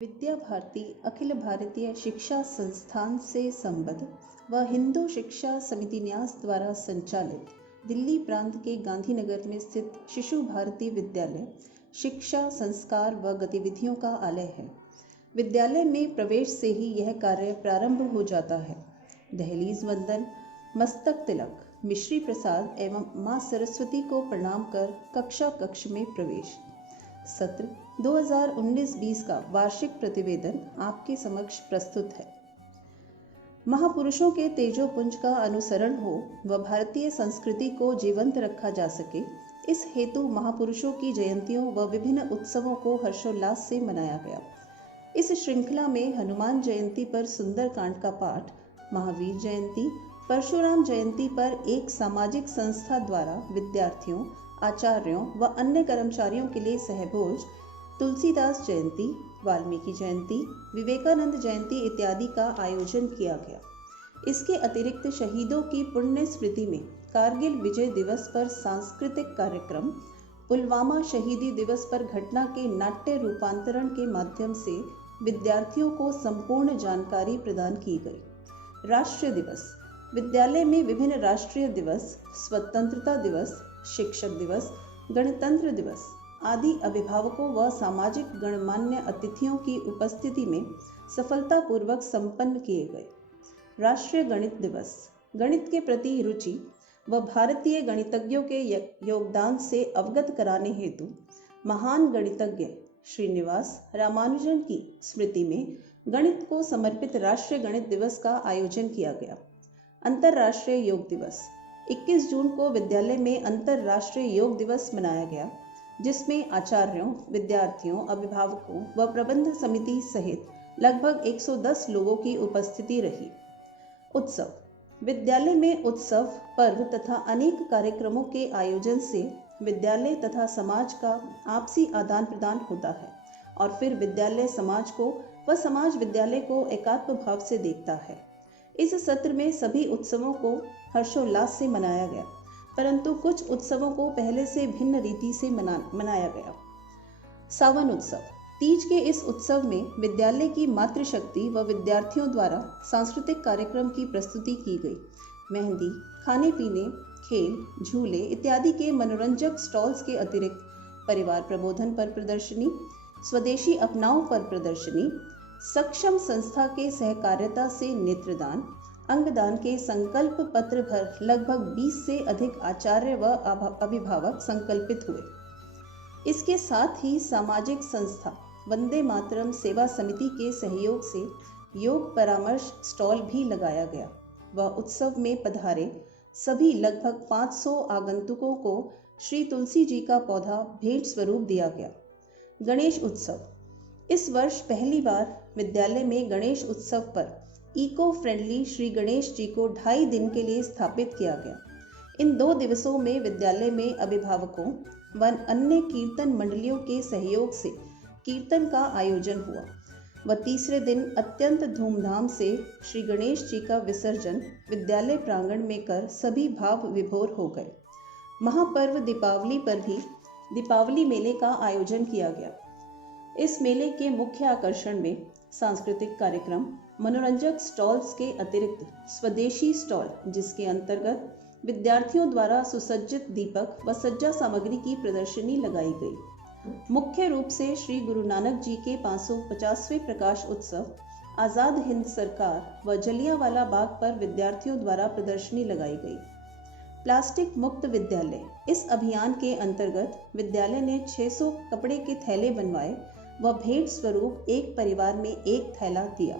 विद्या भारती अखिल भारतीय शिक्षा संस्थान से संबद्ध व हिंदू शिक्षा समिति न्यास द्वारा संचालित दिल्ली प्रांत के गांधीनगर में स्थित शिशु भारती विद्यालय शिक्षा, संस्कार व गतिविधियों का आलय है। विद्यालय में प्रवेश से ही यह कार्य प्रारंभ हो जाता है। दहलीज वंदन, मस्तक तिलक, मिश्री प्रसाद एवं मां सरस्वती को प्रणाम कर कक्षा कक्ष में प्रवेश। सत्र 2019-20 का वार्षिक प्रतिवेदन आपके समक्ष प्रस्तुत है। महापुरुषों के तेजोपुंज का अनुसरण हो व भारतीय संस्कृति को जीवंत रखा जा सके, इस हेतु महापुरुषों की जयंतियों व विभिन्न उत्सवों को हर्षोल्लास से मनाया गया। इस श्रृंखला में हनुमान जयंती पर सुंदरकांड का पाठ, महावीर जयंती, परशुराम जयंती पर एक सामाजिक संस्था द्वारा विद्यार्थियों, आचार्यों व अन्य कर्मचारियों के लिए सहभोज, तुलसीदास जयंती, वाल्मीकि जयंती, विवेकानंद जयंती इत्यादि का आयोजन किया गया। इसके अतिरिक्त शहीदों की पुण्य स्मृति में कारगिल विजय दिवस पर सांस्कृतिक कार्यक्रम, पुलवामा शहीदी दिवस पर घटना के नाट्य रूपांतरण के माध्यम से विद्यार्थियों को संपूर्ण जानकारी प्रदान की गई। राष्ट्रीय दिवस, विद्यालय में विभिन्न राष्ट्रीय दिवस, स्वतंत्रता दिवस, शिक्षक दिवस, गणतंत्र दिवस आदि अभिभावकों व सामाजिक गणमान्य अतिथियों की उपस्थिति में सफलतापूर्वक संपन्न किए गए। राष्ट्रीय गणित दिवस, गणित के प्रति रुचि व भारतीय गणितज्ञों के योगदान से अवगत कराने हेतु महान गणितज्ञ श्रीनिवास रामानुजन की स्मृति में गणित को समर्पित राष्ट्रीय गणित दिवस का आयोजन किया गया। अंतर्राष्ट्रीय योग दिवस, 21 जून को विद्यालय में अंतर्राष्ट्रीय योग दिवस मनाया गया, जिसमें आचार्यों, विद्यार्थियों, अभिभावकों व प्रबंध समिति सहित लगभग 110 लोगों की उपस्थिति रही। उत्सव, विद्यालय में उत्सव, पर्व तथा अनेक कार्यक्रमों के आयोजन से विद्यालय तथा समाज का आपसी आदान प्रदान होता है और फिर विद्यालय समाज को व समाज विद्यालय को एकात्म भाव से देखता है। इस सत्र में सभी उत्सवों को हर्षोल्लास से मनाया गया, परंतु कुछ उत्सवों को पहले से भिन्न रीति से मनाया गया। सावन उत्सव, तीज के इस उत्सव में विद्यालय की मातृशक्ति व विद्यार्थियों द्वारा सांस्कृतिक कार्यक्रम की प्रस्तुति की गई। मेहंदी, खाने पीने, खेल, झूले इत्यादि के मनोरंजक स्टॉल्स के अतिरिक्त परिवार प्रबोधन पर प्रदर्शनी, स्वदेशी अपनाओ पर प्रदर्शनी, सक्षम संस्था के सहकार्यता से नेत्रदान, अंगदान के संकल्प पत्र भर लगभग 20 से अधिक आचार्य व अभिभावक संकल्पित हुए। इसके साथ ही सामाजिक संस्था वंदे मातरम सेवा समिति के सहयोग से योग परामर्श स्टॉल भी लगाया गया व उत्सव में पधारे सभी लगभग 500 आगंतुकों को श्री तुलसी जी का पौधा भेंट स्वरूप दिया गया। गणेश उत्सव, इस वर्ष पहली बार विद्यालय में गणेश उत्सव पर इको फ्रेंडली श्री गणेश जी को 2.5 दिन के लिए स्थापित किया गया। इन 2 दिवसों में विद्यालय में अभिभावकों व अन्य कीर्तन मंडलियों के सहयोग से कीर्तन का आयोजन हुआ व तीसरे दिन अत्यंत धूमधाम से श्री गणेश जी का विसर्जन विद्यालय प्रांगण में कर सभी भाव विभोर हो गए। महापर्व दीपावली पर भी दीपावली मेले का आयोजन किया गया। इस मेले के मुख्य आकर्षण में सांस्कृतिक कार्यक्रम, मनोरंजक स्टॉल्स के अतिरिक्त स्वदेशी स्टॉल, जिसके अंतर्गत विद्यार्थियों द्वारा सुसज्जित दीपक व सज्जा सामग्री की प्रदर्शनी लगाई गई। मुख्य रूप से श्री गुरु नानक जी के 550वें प्रकाश उत्सव, आज़ाद हिंद सरकार व जलियांवाला बाग पर विद्यार्थियों द्वारा प्रदर्शनी लगाई गई। प्लास्टिक मुक्त विद्यालय, इस अभियान के अंतर्गत विद्यालय ने 600 कपड़े के थैले बनवाए व भेंट स्वरूप एक परिवार में एक थैला दिया।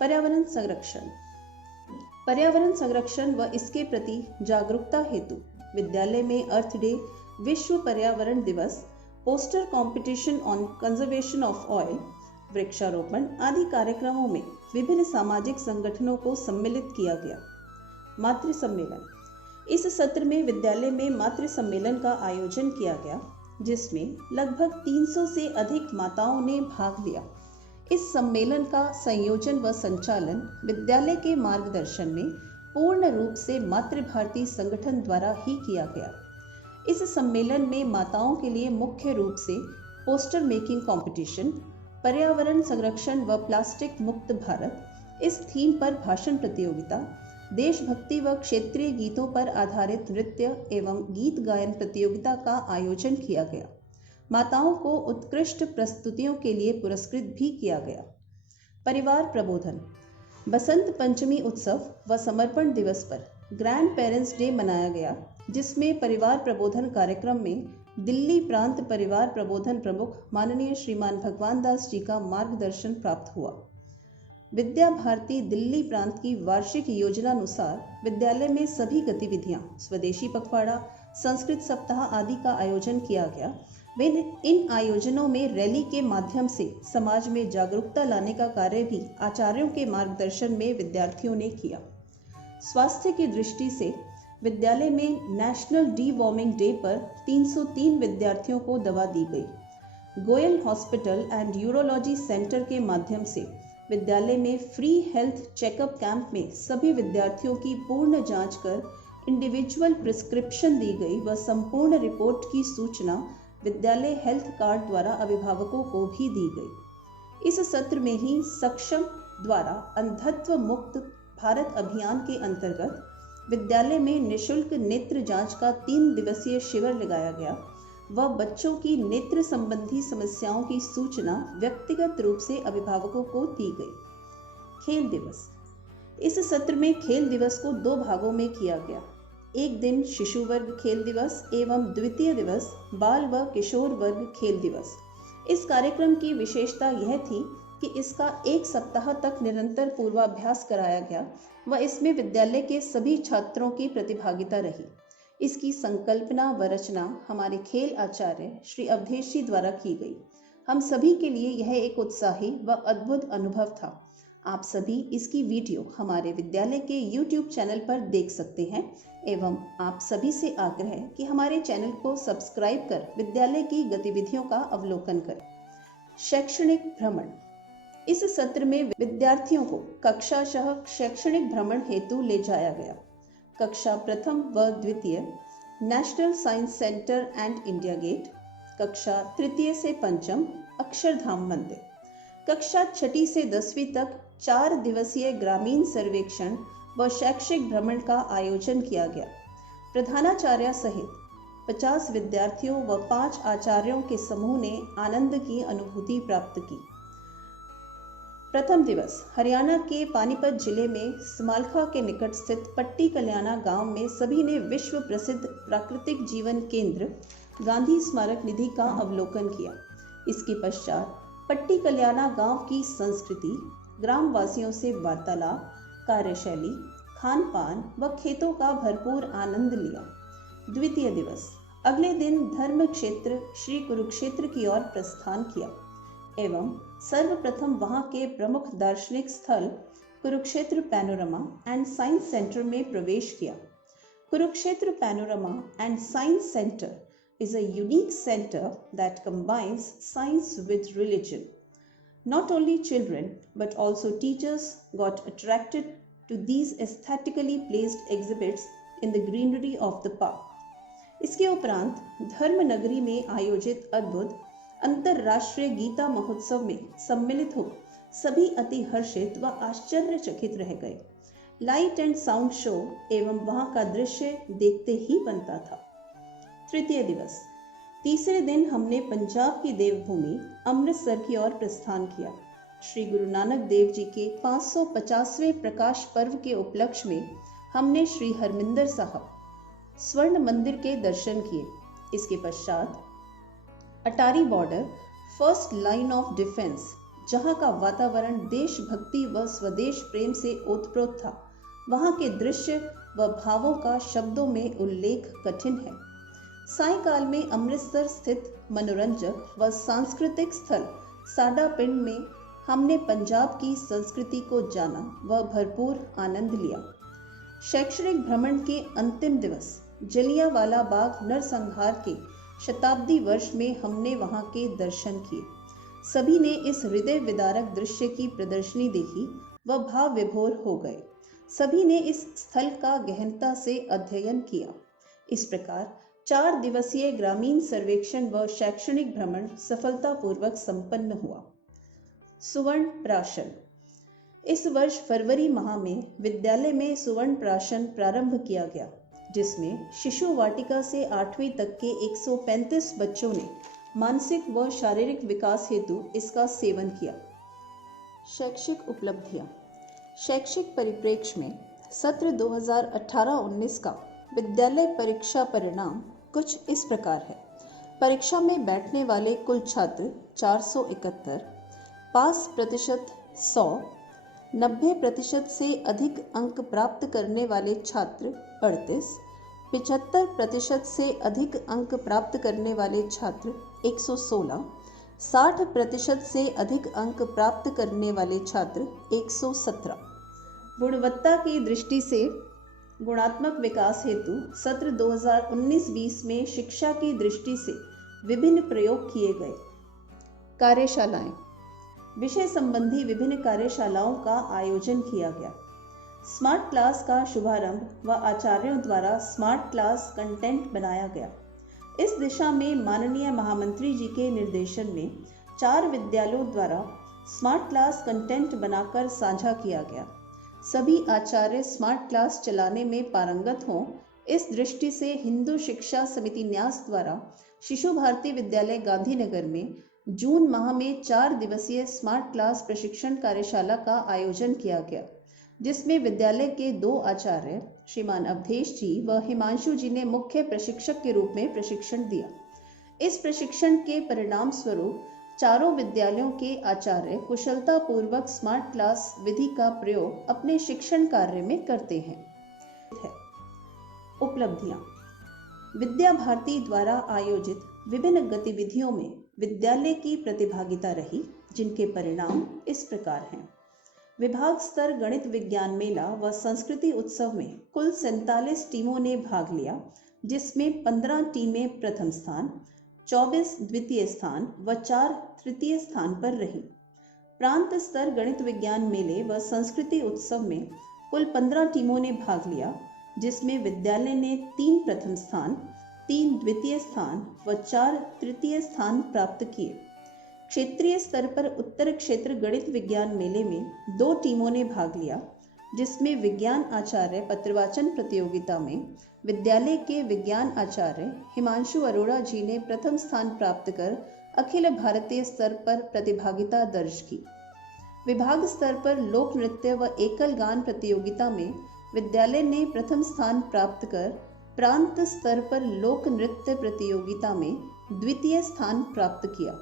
पर्यावरण संरक्षण, पर्यावरण संरक्षण व इसके प्रति जागरूकता हेतु विद्यालय में अर्थ डे, विश्व पर्यावरण दिवस, poster competition on conservation of oil, वृक्षारोपण आदि कार्यक्रमों में विभिन्न सामाजिक संगठनों को सम्मिलित किया गया। मातृ सम्मेलन, इस सत्र में विद्यालय में मातृ सम्मेलन का आयोजन किया गया, जिसमें लगभग 300 से अधिक माताओं ने भाग लिया। इस सम्मेलन का संयोजन व संचालन विद्यालय के मार्गदर्शन में पूर्ण रूप से मातृभारती संगठन द्वारा ही किया गया। इस सम्मेलन में माताओं के लिए मुख्य रूप से पोस्टर मेकिंग कंपटीशन, पर्यावरण संरक्षण व प्लास्टिक मुक्त भारत, इस थीम पर भाषण प्रतियोगिता, देशभक्ति व क्षेत्रीय गीतों पर आधारित नृत्य एवं गीत गायन प्रतियोगिता का आयोजन किया गया। माताओं को उत्कृष्ट प्रस्तुतियों के लिए पुरस्कृत भी किया गया। परिवार प्रबोधन, बसंत पंचमी उत्सव व समर्पण दिवस पर ग्रैंड पेरेंट्स डे मनाया गया, जिसमें परिवार प्रबोधन कार्यक्रम में दिल्ली प्रांत परिवार प्रबोधन प्रमुख माननीय श्रीमान भगवान दास जी का मार्गदर्शन प्राप्त हुआ। विद्या भारती दिल्ली प्रांत की वार्षिक योजनानुसार विद्यालय में सभी गतिविधियां, स्वदेशी पखवाड़ा, संस्कृत सप्ताह आदि का आयोजन किया गया। इन आयोजनों में रैली के माध्यम से समाज में जागरूकता लाने का कार्य भी आचार्यों के मार्गदर्शन में विद्यार्थियों ने किया। स्वास्थ्य की दृष्टि से विद्यालय में नेशनल डी वॉर्मिंग डे पर 303 विद्यार्थियों को दवा दी गई। Goyal hospital and urology centre के माध्यम से विद्यालय में फ्री हेल्थ चेकअप कैंप में सभी विद्यार्थियों की पूर्ण जांच कर इंडिविजुअल प्रिस्क्रिप्शन दी गई व संपूर्ण रिपोर्ट की सूचना विद्यालय हेल्थ कार्ड द्वारा अभिभावकों को भी दी गई। इस सत्र में ही सक्षम द्वारा अंधत्व मुक्त भारत अभियान के अंतर्गत विद्यालय में निःशुल्क नेत्र जांच का 3 दिवसीय शिविर लगाया गया व बच्चों की नेत्र संबंधी समस्याओं की सूचना व्यक्तिगत रूप से अभिभावकों को दी गई। खेल दिवस, इस सत्र में खेल दिवस को 2 भागों में किया गया। एक दिन शिशु वर्ग खेल दिवस एवं द्वितीय दिवस बाल व किशोर वर्ग खेल दिवस। इस कार्यक्रम की विशेषता यह थी कि इसका 1 सप्ताह तक निरंतर पूर्वाभ्यास कराया गया व इसमें विद्यालय के सभी छात्रों की प्रतिभागिता रही। इसकी संकल्पना व रचना हमारे खेल आचार्य श्री अवधेश जी द्वारा की गई। हम सभी के लिए यह एक उत्साही व अद्भुत अनुभव था। आप सभी इसकी वीडियो हमारे विद्यालय के YouTube चैनल पर देख सकते हैं एवं आप सभी से आग्रह है कि हमारे चैनल को सब्सक्राइब कर विद्यालय की गतिविधियों का अवलोकन करें। शैक्षणिक भ्रमण, इस सत्र में विद्यार्थियों को कक्षाशः शैक्षणिक भ्रमण हेतु ले जाया गया। कक्षा प्रथम व द्वितीय national science centre and India Gate, कक्षा तृतीय से पंचम अक्षरधाम मंदिर, कक्षा छठी से 10वीं तक 4 दिवसीय ग्रामीण सर्वेक्षण व शैक्षिक भ्रमण का आयोजन किया गया। प्रधानाचार्य सहित 50 विद्यार्थियों व 5 आचार्यों के समूह ने आनंद की अनुभूति प्राप्त की। प्रथम दिवस हरियाणा के पानीपत जिले में समालखा के निकट स्थित पट्टी कल्याणा गांव में सभी ने विश्व प्रसिद्ध प्राकृतिक जीवन केंद्र गांधी स्मारक निधि का अवलोकन किया। इसके पश्चात पट्टी कल्याणा गांव की संस्कृति, ग्रामवासियों से वार्तालाप, कार्यशैली, खान पान व खेतों का भरपूर आनंद लिया। द्वितीय दिवस अगले दिन धर्म क्षेत्र श्री कुरुक्षेत्र की ओर प्रस्थान किया एवं सर्वप्रथम वहां के प्रमुख दार्शनिक स्थल Kurukshetra panorama and science centre में प्रवेश किया। Kurukshetra panorama and science centre is a unique center that combines science with religion. Not only children but also teachers got attracted to these aesthetically placed exhibits in the greenery of the park. इसके उपरांत धर्म नगरी में आयोजित अद्भुत अंतरराष्ट्रीय गीता महोत्सव में सम्मिलित हो सभी अति हर्षित व आश्चर्यचकित रह गए। लाइट एंड साउंड शो एवं वहां का दृश्य देखते ही बनता था। तृतीय दिवस तीसरे दिन हमने पंजाब की देवभूमि अमृतसर की ओर प्रस्थान किया। श्री गुरु नानक देव जी के 550वें प्रकाश पर्व के उपलक्ष्य में हमने श्री हरमिंदर साहब स्वर्ण मंदिर के दर्शन किए। इसके पश्चात Attari border first line of defence, जहां का वातावरण देशभक्ति व स्वदेश प्रेम से ओतप्रोत था, वहां के दृश्य व भावों का शब्दों में उल्लेख कठिन है। सायंकाल में अमृतसर स्थित मनोरंजक व सांस्कृतिक स्थल साडा पिंड में हमने पंजाब की संस्कृति को जाना व भरपूर आनंद लिया। शैक्षणिक भ्रमण के अंतिम दिवस जलियांवाला बाग नरसंहार के शताब्दी वर्ष में हमने वहां के दर्शन किए। सभी ने इस हृदय विदारक दृश्य की प्रदर्शनी देखी व भाव विभोर हो गए। सभी ने इस स्थल का गहनता से अध्ययन किया। इस प्रकार 4 दिवसीय ग्रामीण सर्वेक्षण व शैक्षणिक भ्रमण सफलतापूर्वक संपन्न हुआ। सुवर्ण प्राशन। इस वर्ष फरवरी माह में विद्यालय में सुवर्ण प्राशन प्रारंभ किया गया, जिसमें शिशु वाटिका से 8वीं तक के 135 बच्चों ने मानसिक व शारीरिक विकास हेतु इसका सेवन किया। शैक्षिक उपलब्धियां। शैक्षिक परिप्रेक्ष्य में सत्र 2018-19 का विद्यालय परीक्षा परिणाम कुछ इस प्रकार है। परीक्षा में बैठने वाले कुल छात्र 471, पास प्रतिशत 100, 90% से अधिक अंक प्राप्त करने वाले छात्र 38, 75% से अधिक अंक प्राप्त करने वाले छात्र 116, 60% से अधिक अंक प्राप्त करने वाले छात्र 117। गुणवत्ता की दृष्टि से गुणात्मक विकास हेतु सत्र 2019-20 में शिक्षा की दृष्टि से विभिन्न प्रयोग किए गए। कार्यशालाएं। विषय संबंधी विभिन्न कार्यशालाओं का आयोजन किया गया। स्मार्ट क्लास का शुभारंभ व आचार्यों द्वारा स्मार्ट क्लास कंटेंट बनाया गया। इस दिशा में माननीय महामंत्री जी के निर्देशन में 4 विद्यालयों द्वारा स्मार्ट क्लास कंटेंट बनाकर साझा किया गया। सभी आचार्य स्मार्ट क्लास चलाने में पारंगत हों, इस दृष्टि से हिंदू शिक्षा समिति न्यास द्वारा शिशु भारती विद्यालय गांधीनगर में जून माह में 4 दिवसीय स्मार्ट क्लास प्रशिक्षण कार्यशाला का आयोजन किया गया, जिसमें विद्यालय के 2 आचार्य श्रीमान अवधेश जी व हिमांशु जी ने मुख्य प्रशिक्षक के रूप में प्रशिक्षण दिया। इस प्रशिक्षण के परिणाम स्वरूप चारों विद्यालयों के आचार्य कुशलता पूर्वक स्मार्ट क्लास विधि का प्रयोग अपने शिक्षण कार्य में करते हैं। उपलब्धियां। विद्या भारती द्वारा आयोजित विभिन्न गतिविधियों में विद्यालय की प्रतिभागिता रही, जिनके परिणाम इस प्रकार हैं। विभाग स्तर गणित विज्ञान मेला व संस्कृति उत्सव में कुल 47 टीमों ने भाग लिया, जिसमें 15 टीमें प्रथम स्थान, 24 द्वितीय स्थान व 4 तृतीय स्थान पर रही। प्रांत स्तर गणित विज्ञान मेले व संस्कृति उत्सव में कुल 15 टीमों ने भाग लिया, जिसमें विद्यालय ने 3 प्रथम स्थान, 3 द्वितीय स्थान व 4 तृतीय स्थान प्राप्त किए। क्षेत्रीय स्तर पर उत्तर क्षेत्र गणित विज्ञान मेले में 2 टीमों ने भाग लिया, जिसमें विज्ञान आचार्य पत्रवाचन प्रतियोगिता में विद्यालय के विज्ञान आचार्य हिमांशु अरोड़ा जी ने प्रथम स्थान प्राप्त कर अखिल भारतीय स्तर पर प्रतिभागिता दर्ज की। विभाग स्तर पर लोक नृत्य व एकल गान प्रतियोगिता में विद्यालय ने प्रथम स्थान प्राप्त कर प्रांत स्तर पर लोक नृत्य प्रतियोगिता में द्वितीय स्थान प्राप्त किया।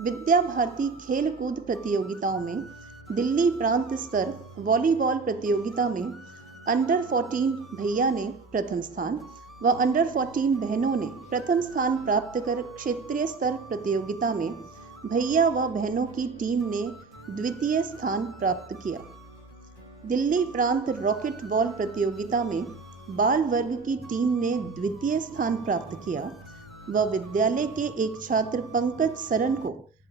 विद्या भारती खेल कूद प्रतियोगिताओं में दिल्ली प्रांत स्तर वॉलीबॉल प्रतियोगिता में अंडर 14 भैया ने प्रथम स्थान व अंडर 14 बहनों ने प्रथम स्थान प्राप्त कर क्षेत्रीय स्तर प्रतियोगिता में भैया व बहनों की टीम ने द्वितीय स्थान प्राप्त किया। दिल्ली प्रांत रॉकेट बॉल प्रतियोगिता में बाल वर्ग की टीम ने द्वितीय स्थान प्राप्त किया व विद्यालय के एक छात्र पंकज सरन को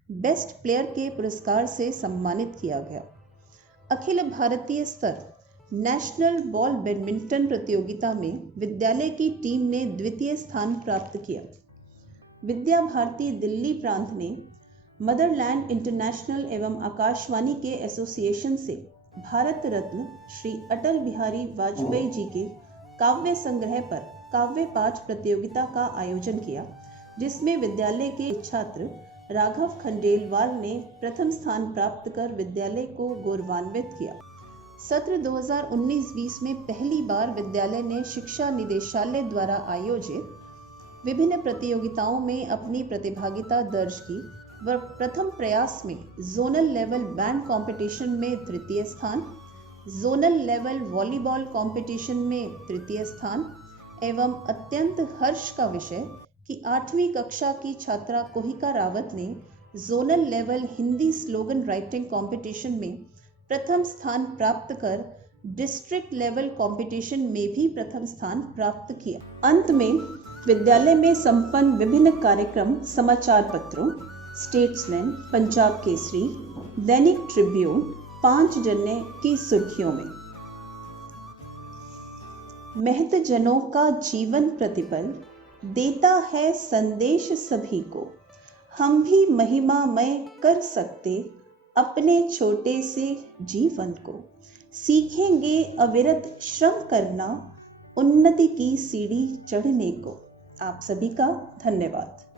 बेस्ट प्लेयर के पुरस्कार से सम्मानित किया गया। अखिल भारतीय स्तर नेशनल बॉल बैडमिंटन प्रतियोगिता में विद्यालय की टीम ने द्वितीय स्थान प्राप्त किया। विद्या भारती दिल्ली प्रांत ने मदरलैंड इंटरनेशनल एवं आकाशवाणी के एसोसिएशन से भारत रत्न श्री अटल बिहारी वाजपेयी जी के काव्य संग्रह पर काव्य पाठ प्रतियोगिता का आयोजन किया, जिसमें विद्यालय के छात्र राघव खंडेलवाल ने प्रथम स्थान प्राप्त कर विद्यालय को गौरवान्वित किया। सत्र 2019-20 में पहली बार विद्यालय ने शिक्षा निदेशालय द्वारा आयोजित विभिन्न प्रतियोगिताओं में अपनी प्रतिभागिता दर्ज की व प्रथम प्रयास में जोनल लेवल बैंड कंपटीशन में तृतीय स्थान, जोनल लेवल वॉलीबॉल कंपटीशन में तृतीय स्थान एवं अत्यंत हर्ष का विषय कि 8वीं कक्षा की छात्रा कोहिका रावत ने zonal level Hindi slogan writing competition में प्रथम स्थान प्राप्त कर डिस्ट्रिक्ट लेवल कंपटीशन में भी प्रथम स्थान प्राप्त किया। अंत में विद्यालय में संपन्न विभिन्न कार्यक्रम समाचार पत्रों स्टेट्समैन, पंजाब केसरी, दैनिक ट्रिब्यून, 5 जनने की सुर्खियों में। महतजनों का जीवन प्रतिपल देता है संदेश सभी को, हम भी महिमामय कर सकते अपने छोटे से जीवन को, सीखेंगे अविरत श्रम करना, उन्नति की सीढ़ी चढ़ने को। आप सभी का धन्यवाद।